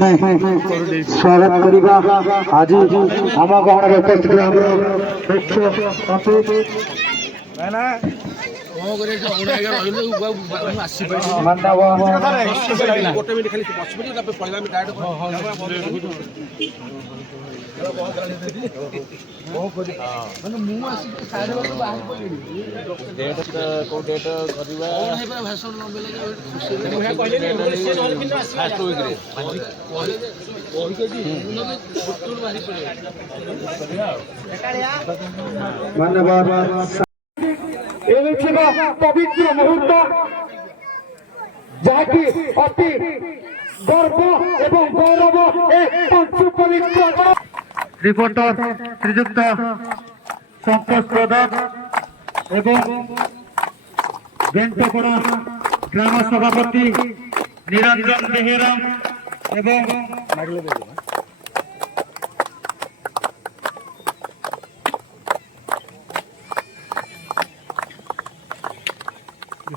आमे स्वागत करिबा आज आम गहन उपस्थित पवित्र मुहूर्त जहाँकि अति गर्व एवं गौरव रिपोर्टर श्रीजुक्त संतोष प्रधान एवं बेंटपड़ा ग्राम सभापति निरंजन बेहेरा एवं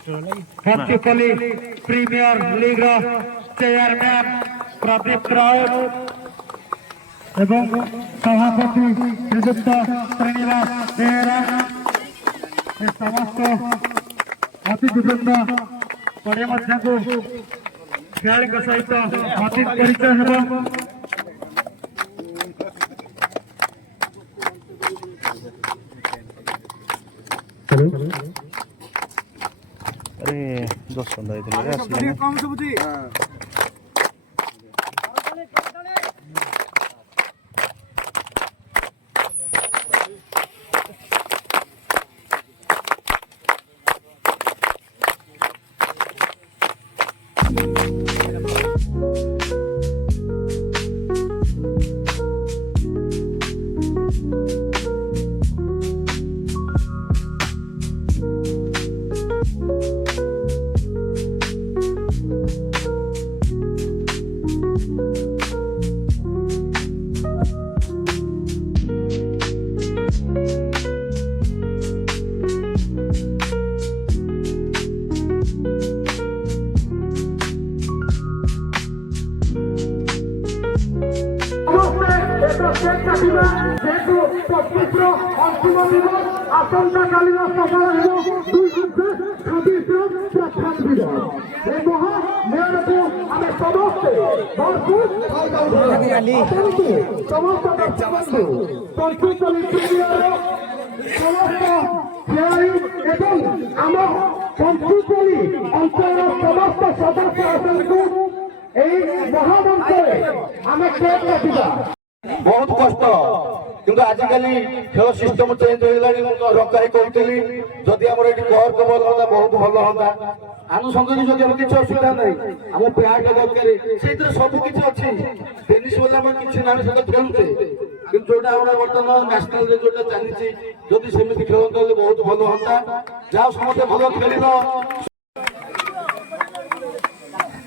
hockey premier league chairman Pradeep Raut एवं सभापति श्रीजुक्त श्रीनिवास बेहेरा समस्त अतिथिवृंद पड़े खेल सहित अतीत परिचय अरे 10-15 पवित्र अंतिम दिवस आसंता कालीन सफल प्रथम दिवस महामेल को आम समस्ते समस्त आम पंचुपल्ली अंचल समस्त सदस्य महामंच आम केक काटा बहुत कष्ट किंतु आजिकल खेल सिस्टम चेंज हो रंकाई कहती जदि आम ये कोर्ट बल हाँ बहुत भल हाँ आनुषंगिक जदि किसी असुविधा ना आम प्याट दरकार से सब किसी अच्छी टेनिस बोला किसी ना खेलुचे कि जोटा बर्तमान नेशनल जो चली जदि सेमती खेलते बहुत भल हाँ जहाँ समस्त भल खेल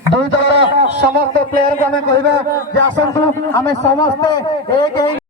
दुई दल समस्त प्लेयर को आम कह आसतु आम समस्ते एक